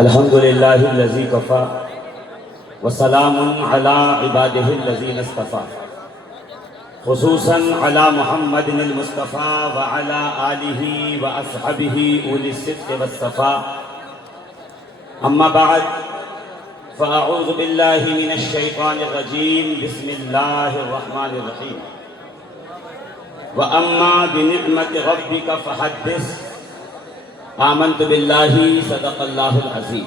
الحمد للہ الذی کفا وسلام علی عبادہ الذین اصطفیٰ خصوصاً علی محمد المصطفیٰ وعلی آلہ واصحابہ اولی الصدق والصفاء اما بعد فاعوذ باللہ من الشیطان الرجیم بسم اللہ الرحمن الرحیم واما بنعمت ربک فحدث آمنت باللہ صدق اللہ العظیم۔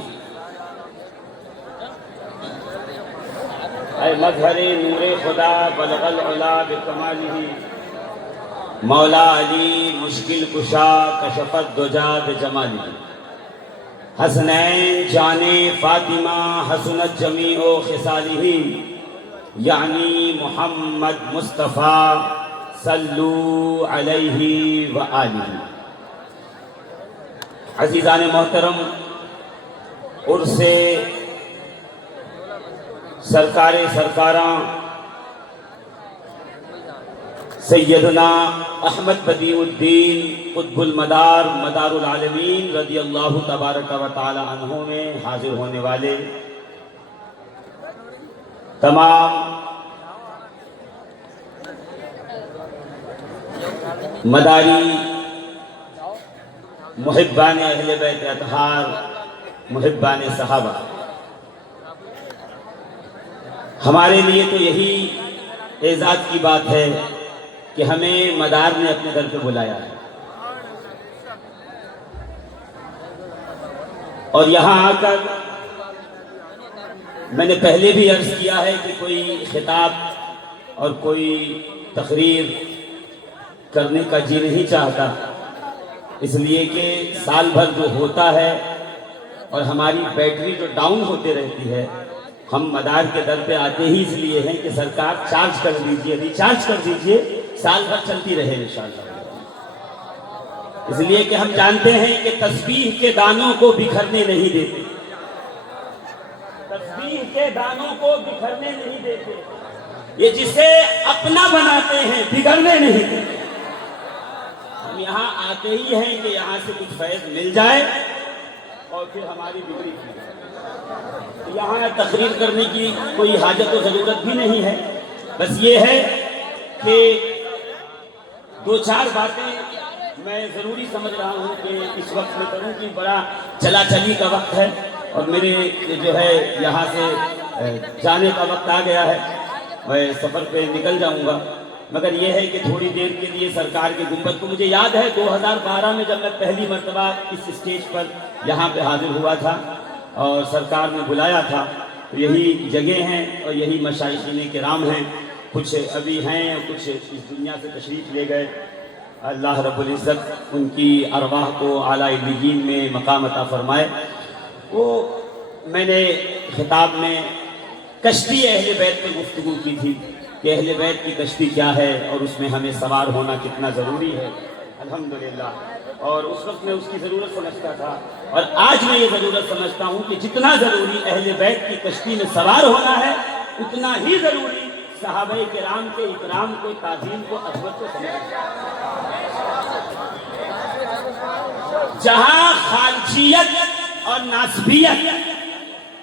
اے مظہر نور خدا بلغ العلا بکمالہ، مولا علی مشکل کشا کشف الدجا بجمالہ، حسنین جان فاطمہ حسنت جمیع خصالہ، یعنی محمد مصطفیٰ صلو علیہ وآلہ۔ عزیزان محترم، عرس سرکار سرکاراں سیدنا احمد بدیع الدین قطب المدار مدار العالمین رضی اللہ تبارک و تعالی عنہ میں حاضر ہونے والے تمام مداری محبان اہل بیت اطہار، محبان صحابہ، ہمارے لیے تو یہی اعزاز کی بات ہے کہ ہمیں مدار نے اپنے در پہ بلایا ہے، اور یہاں آ کر میں نے پہلے بھی عرض کیا ہے کہ کوئی خطاب اور کوئی تقریر کرنے کا جی نہیں چاہتا، اس لیے کہ سال بھر جو ہوتا ہے اور ہماری بیٹری جو ڈاؤن ہوتے رہتی ہے، ہم مدار کے در پہ آتے ہی اس لیے ہیں کہ سرکار چارج کر دیجئے، ریچارج کر دیجئے، سال بھر چلتی رہے انشاءاللہ۔ اس لیے کہ ہم جانتے ہیں کہ تسبیح کے دانوں کو بکھرنے نہیں دیتے، تسبیح کے دانوں کو بکھرنے نہیں دیتے، یہ جسے اپنا بناتے ہیں بگڑنے نہیں دیتے۔ ہم یہاں آتے ہی ہیں کہ یہاں سے کچھ فیض مل جائے اور پھر ہماری بگڑی کی جائے۔ یہاں تقریر کرنے کی کوئی حاجت و ضرورت بھی نہیں ہے، بس یہ ہے کہ دو چار باتیں میں ضروری سمجھ رہا ہوں کہ اس وقت میں کروں، کہ بڑا چلا چلی کا وقت ہے اور میرے جو ہے یہاں سے جانے کا وقت آ گیا ہے، میں سفر پہ نکل جاؤں گا، مگر یہ ہے کہ تھوڑی دیر کے لیے سرکار کے گنبد کو، مجھے یاد ہے 2012 میں جب میں پہلی مرتبہ اس اسٹیج پر یہاں پہ حاضر ہوا تھا اور سرکار نے بلایا تھا، تو یہی جگہ ہیں اور یہی مشائخین کرام ہیں، کچھ ابھی ہیں اور کچھ اس دنیا سے تشریف لے گئے۔ اللہ رب العزت ان کی ارواح کو اعلیٰ علیین میں مقام عطا فرمائے۔ وہ میں نے خطاب میں کشتی اہل بیت پہ گفتگو کی تھی کہ اہل بیت کی کشتی کیا ہے اور اس میں ہمیں سوار ہونا کتنا ضروری ہے، الحمدللہ، اور اس وقت میں اس کی ضرورت سمجھتا تھا، اور آج میں یہ ضرورت سمجھتا ہوں کہ جتنا ضروری اہل بیت کی کشتی میں سوار ہونا ہے، اتنا ہی ضروری صحابہ کرام کے اکرام کو، تعظیم کو، عظمت کو سمجھنا۔ جہاں خارجیت اور ناسبیت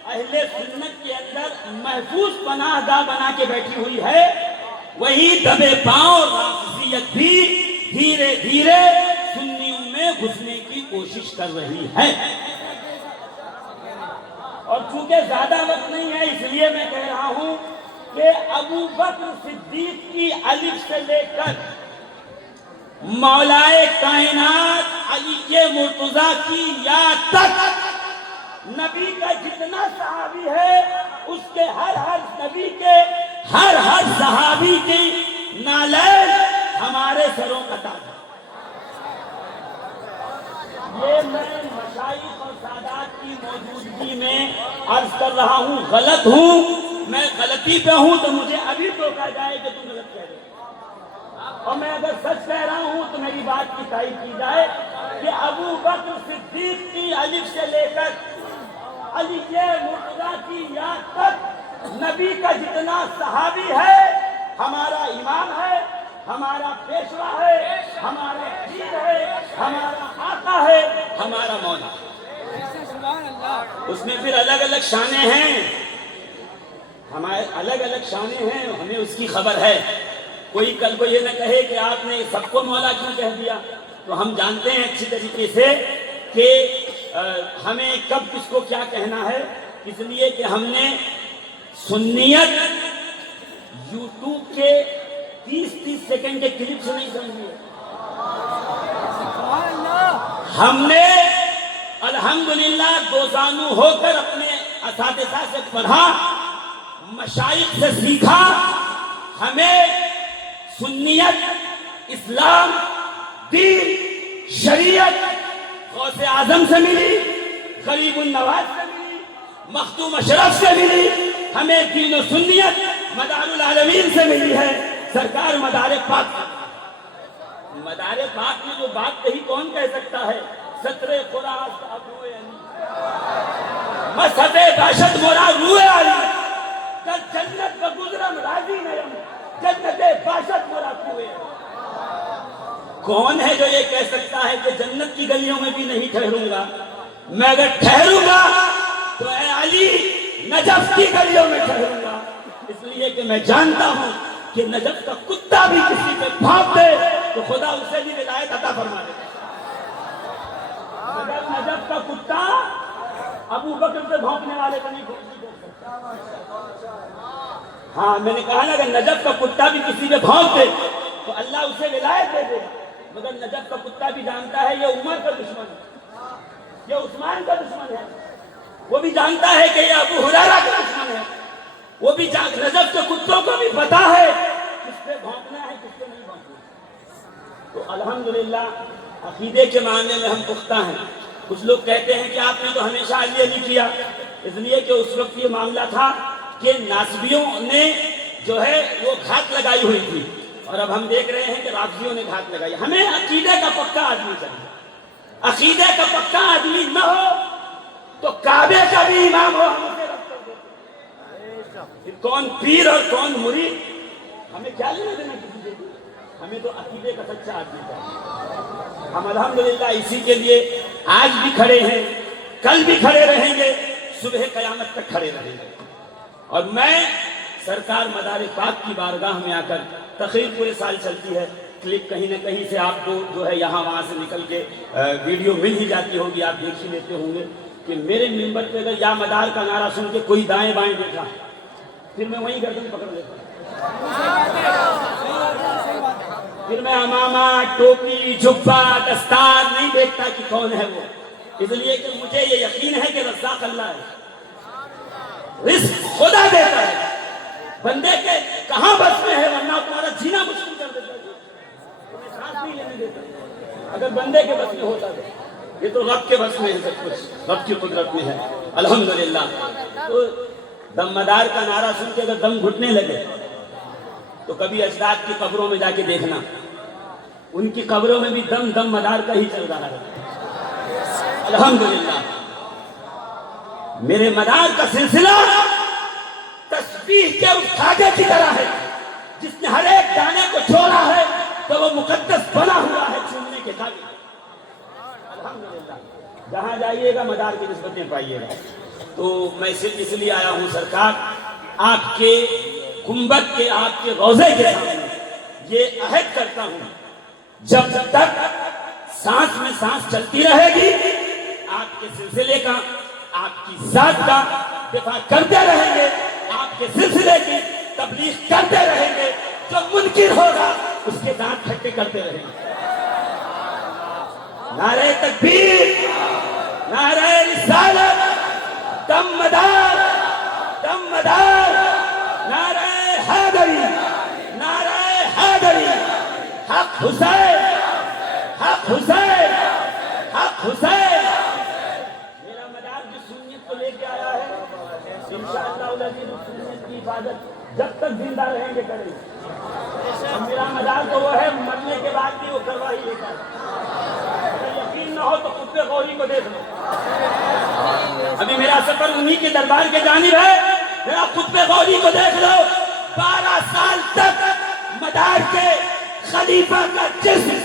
اہل سنت کے اندر محفوظ پناہ گاہ بنا کے بیٹھی ہوئی ہے، وہی دبے پاؤں رافضیت بھی دھیرے دھیرے سنیوں میں گھسنے کی کوشش کر رہی ہے۔ اور چونکہ زیادہ وقت نہیں ہے اس لیے میں کہہ رہا ہوں کہ ابو بکر صدیق کی الف سے لے کر مولائے کائنات علی مرتضیٰ کی یا تک نبی کا جتنا صحابی ہے، اس کے ہر نبی کے ہر صحابی کی نالین ہمارے سروں کا تاج ہے۔ یہ میں مشائخ اور سادات کی موجودگی میں عرض کر رہا ہوں، غلط ہوں، میں غلطی پہ ہوں تو مجھے ابھی ٹوکا جائے کہ تم غلط کہہ رہے ہو، اور میں اگر سچ کہہ رہا ہوں تو میری بات کی تائید کی جائے کہ ابو بکر صدیق کی الف سے لے کر علی مرتضیٰ کی یا تک نبی کا جتنا صحابی ہے ہمارا امام ہے، ہمارا پیشوا ہے، ہمارا پیر ہے، ہمارا آقا ہے، ہمارا مولا ہے۔ اس میں پھر الگ الگ شانیں ہیں، ہمارے الگ الگ شانیں ہیں، ہمیں اس کی خبر ہے۔ کوئی کل کو یہ نہ کہے کہ آپ نے سب کو مولا کیوں کہہ دیا، تو ہم جانتے ہیں اچھی طریقے سے کہ ہمیں کب کس کو کیا کہنا ہے، اس لیے کہ ہم نے سنیت یوٹیوب کے 30 سیکنڈ کے کلپ سے نہیں سمجھی ہے، ہم نے الحمدللہ دوزانو ہو کر اپنے اساتذہ سے پڑھا، مشائخ سے سیکھا۔ ہمیں سنیت، اسلام، دین، شریعت غوث اعظم سے ملی، غریب النواز سے ملی، مختوم اشرف سے ملی۔ ہمیں دین و سنیت مدار العالمین سے ملی ہے، سرکار مدار پاک۔ مدار پاک میں جو بات کہی کون کہہ سکتا ہے؟ سترے خراس ابو علی، مذہب باشد مورا روئے علی، در جنت کا گزرم راضی نیم، جنت باشد مورا کوئے۔ کون ہے جو یہ کہہ سکتا ہے کہ جنت کی گلیوں میں بھی نہیں ٹھہروں گا؟ میں اگر ٹھہروں گا تو اے علی نجف کی گلیوں میں ٹھہروں گا، اس لیے کہ میں جانتا ہوں کہ نجف کا کتا بھی کسی پہ بھونک دے تو خدا اسے بھی ولایت عطا فرما دے۔ اگر نجف کا کتا ابو بکر سے بھونکنے والے کو نہیں بھونک سکتا۔ ہاں میں نے کہا نا، اگر نجف کا کتا بھی کسی پہ بھونک دے تو اللہ اسے ولایت دے دے، مگر نجف کا کتا بھی جانتا ہے یہ عمر کا دشمن ہے، یہ عثمان کا دشمن ہے، وہ بھی جانتا ہے کہ یہ ابو ہریرہ کا دشمن ہے، وہ بھی نجف کے کتوں کو بھی پتا ہے کس پہ بھونکنا ہے کس پہ نہیں بھونکنا۔ تو الحمدللہ عقیدے کے معاملے میں ہم پختہ ہیں۔ کچھ لوگ کہتے ہیں کہ آپ نے تو ہمیشہ علی علی کیا، اس لیے کہ اس وقت یہ معاملہ تھا کہ ناسبیوں نے جو ہے وہ گھات لگائی ہوئی تھی، اور اب ہم دیکھ رہے ہیں کہ رافضیوں نے گھات لگائی۔ ہمیں عقیدے کا پکا آدمی چاہیے، عقیدے کا پکا آدمی نہ ہو تو کعبے کا بھی امام ہو ہم اسے رد کر دیتے ہیں۔ پھر کون پیر اور کون مرید، ہمیں کیا لینا دینا کسی سے؟ ہمیں تو عقیدے کا سچا آدمی چاہیے۔ ہم الحمدللہ اسی کے لیے آج بھی کھڑے ہیں، کل بھی کھڑے رہیں گے، صبح قیامت تک کھڑے رہیں گے۔ اور میں سرکار مدار پاک کی بارگاہ میں آ کر، تقریر پورے سال چلتی ہے، کلپ کہیں نہ کہیں سے آپ کو جو ہے یہاں وہاں سے نکل کے ویڈیو مل ہی جاتی ہوگی، آپ دیکھ ہی لیتے ہوں گے کہ میرے ممبر پہ اگر یا مدار کا نعرہ سن کے کوئی دائیں بائیں دیکھا پھر میں وہیں گردن پکڑ لیتا ہوں، پھر میں امامہ، ٹوپی، جبہ، دستار نہیں دیکھتا کہ کون ہے وہ، اس لیے کہ مجھے یہ یقین ہے کہ رزاق اللہ ہے، رزق خدا دیتا ہے، بندے کے کہاں بس میں ہے، ورنہ تمہارا جینا مشکل کر دیتا ہے، تمہیں سانس نہیں لینے دیتا اگر بندے کے بس میں ہوتا ہے۔ یہ تو رب کے بس میں ہے، سب کچھ رب کی قدرت میں ہے الحمدللہ۔ تو دم مدار کا نعرہ سن کے اگر دم گھٹنے لگے تو کبھی اجداد کی قبروں میں جا کے دیکھنا، ان کی قبروں میں بھی دم دم مدار کا ہی چل رہا ہے الحمدللہ۔ میرے مدار کا سلسلہ تسبیح کے اس دھاگے کی طرح ہے، جس نے ہر ایک دانے کو چھوڑا ہے تو وہ مقدس بنا ہوا ہے چھوڑنے کے قابل الحمدللہ۔ جہاں جائیے گا مدار کی نسبتیں پائیے گا۔ تو میں صرف اس لیے آیا ہوں سرکار، آپ کے گنبد کے، آپ کے روضے کے سامنے یہ عہد کرتا ہوں، جب تک سانس میں سانس چلتی رہے گی آپ کے سلسلے کا، آپ کی ذات کا دفاع کرتے رہیں گے، آپ کے سلسلے کی تبلیغ کرتے رہیں گے، جو منکر ہوگا اس کے دانت کھٹے کرتے رہیں گے۔ نعرہ تکبیر، نعرہ رسالت، دم مدار، دم مدار، نعرہ حیدری، نعرہ حیدری، حق حسین، حق حسین، حق حسین۔ میرا مدار جو سنت کو لے کے آیا ہے، انشاءاللہ العزیز سنت کی حفاظت جب تک زندہ رہیں گے کریں گے۔ اور میرا مدار تو وہ ہے مرنے کے بعد بھی وہ کروا ہی لیتا ہے۔ اگر یقین نہ ہو تو قطب غوری کو دیکھ لو، ابھی میرا سفر انہی کے دربار کے جانب ہے، میرا قطب غوری کو دیکھ لو، 12 سال تک مدار کے خلیفہ کا جسم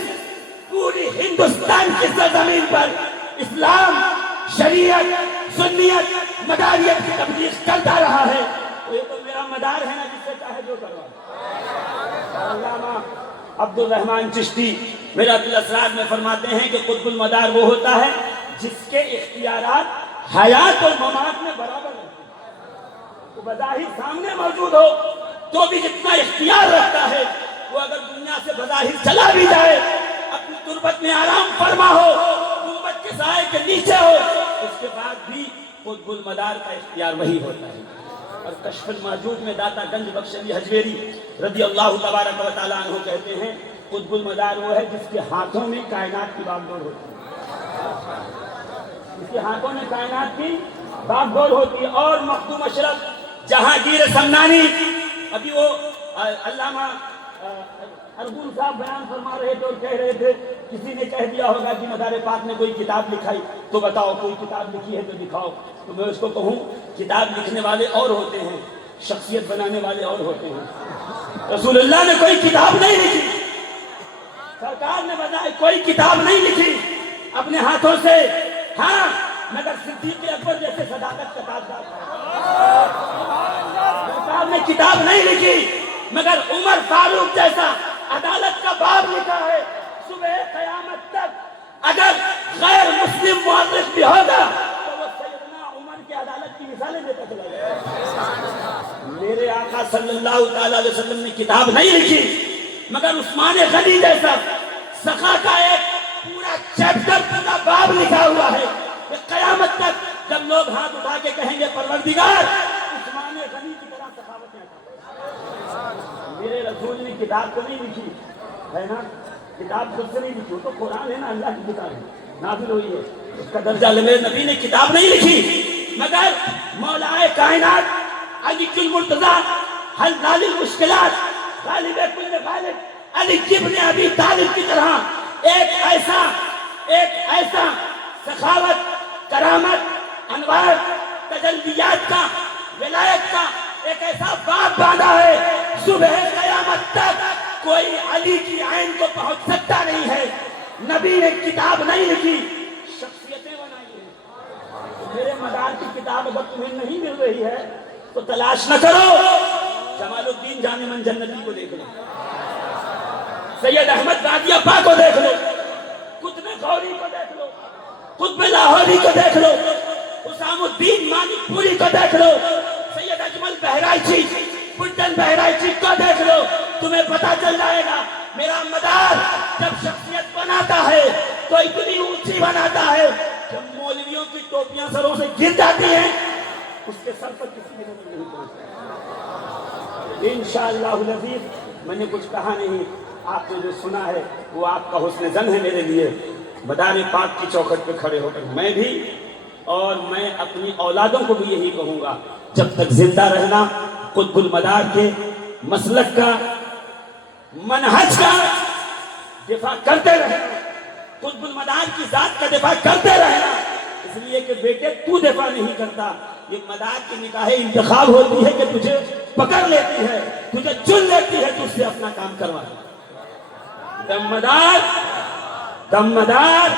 پوری ہندوستان کی سرزمین پر اسلام، شریعت سنیت مداریت کی تبلیغ کرتا رہا ہے، تو یہ تو میرا مدار ہے نا، جس سے چاہے جو کروا۔ علامہ عبد الرحمن چشتی میرا الاسرار میں فرماتے ہیں کہ قطب المدار وہ ہوتا ہے جس کے اختیارات حیات اور ممات میں برابر رہتے ہیں۔ وہ بظاہر سامنے موجود ہو تو بھی جتنا اختیار رکھتا ہے، وہ اگر دنیا سے بظاہر چلا بھی جائے، اپنی تربت میں آرام فرما ہو، حکومت کے سائے کے نیچے ہو، اس کے بعد بھی قطب المدار کا اختیار وہی ہوتا ہے۔ اور کشف الموجود میں داتا گنج بخش علی حجویری رضی اللہ تبارک و تعالیٰ عنہ کہتے ہیں قطب المدار وہ ہے جس کے ہاتھوں میں کائنات کی باغ ڈور ہوتی ہے، جس کے ہاتھوں میں کائنات کی باغ ڈور ہوتی ہے۔ اور مخدوم اشرف جہانگیر سمنانی، ابھی وہ علامہ ارغون صاحب بیان فرما رہے تھے اور کہہ رہے تھے کسی نے کہہ دیا ہوگا کہ مدار پاک نے کوئی کتاب لکھائی تو بتاؤ، کوئی کتاب لکھی ہے تو دکھاؤ، تو میں اس کو کہوں کتاب لکھنے والے اور ہوتے ہیں، شخصیت بنانے والے اور ہوتے ہیں۔ رسول اللہ نے کوئی کتاب نہیں لکھی، سرکار نے بتایا کوئی کتاب نہیں لکھی اپنے ہاتھوں سے، ہاں مگر صدیق اکبر جیسے صداقت کا تاجدار تھا۔ سرکار نے کتاب نہیں لکھی مگر عمر فاروق جیسا عدالت کا باب لکھا ہے۔ صبح قیامت تک اگر غیر مسلم مورخ بھی ہوگا تو وہ سیدنا عمر کی عدالت کی مثالیں دیتا چلا جائے گا۔ میرے آقا صلی اللہ تعالی علیہ وسلم نے کتاب نہیں لکھی مگر عثمان غنی جیسا سخا کا ایک پورا چیپٹر، پورا باب لکھا ہوا ہے کہ قیامت تک جب لوگ ہاتھ اٹھا کے کہیں گے پروردگار عثمان غنی کی طرح سخاوتیں عطا۔ میرے رسول نے کتاب تو نہیں لکھی ہے نا، کتاب خود سے نہیں لکھی، وہ تو قرآن ہے نا، اللہ کی کتاب ہے، نازل ہوئی ہے، اس کا درجہ میرے نبی نے کتاب نہیں لکھی مگر مولا کائنات علی المرتضیٰ حل المشکلات غالب کل غالب علی ابن ابی طالب کی طرح ایک ایسا سخاوت، کرامت، انوار، تجلیات کا، ولایت کا ایک ایسا باب باندھا ہے، صبح قیامت تک کوئی علی کی عین کو پہنچ سکتا نہیں ہے۔ نبی نے کتاب نہیں لکھی، شخصیتیں بنائی ہیں۔ میرے مدار کی کتاب اگر تمہیں نہیں مل رہی ہے تو تلاش نہ کرو، جمال الدین جان من جنتی کو دیکھ لو، سید احمد غازی ابا کو دیکھ لو، قطب غوری کو دیکھ لو، قطب لاہوری کو دیکھ لو، حسام الدین مانک پوری کو دیکھ لو، سید اجمل بہرائچی، پٹن بہرائچی کو دیکھ لو، تمہیں پتا چل جائے گا میرا مدار جب شخصیت بناتا ہے تو اتنی اونچی بناتا ہے جب مولویوں کی ٹوپیاں سروں سے گر جاتی ہیں اس کے سر پر کسی نے نہیں پہنچا۔ انشاءاللہ العزیز میں نے کچھ کہا نہیں، آپ نے جو سنا ہے وہ آپ کا حسن ظن ہے میرے لیے۔ مدار پاک کی چوکھٹ پہ کھڑے ہو کر میں بھی اور میں اپنی اولادوں کو بھی یہی کہوں گا، جب تک زندہ رہنا قطب المدار کے مسلک کا، منہج کا دفاع کرتے رہنا، قطب المدار کی ذات کا دفاع کرتے رہنا، اس لیے کہ بیٹے تو دفاع نہیں کرتا، یہ مدار کی نگاہ انتخاب ہوتی ہے کہ تجھے پکڑ لیتی ہے، تجھے چن لیتی ہے، تجھ سے اپنا کام کروا۔ دم مدار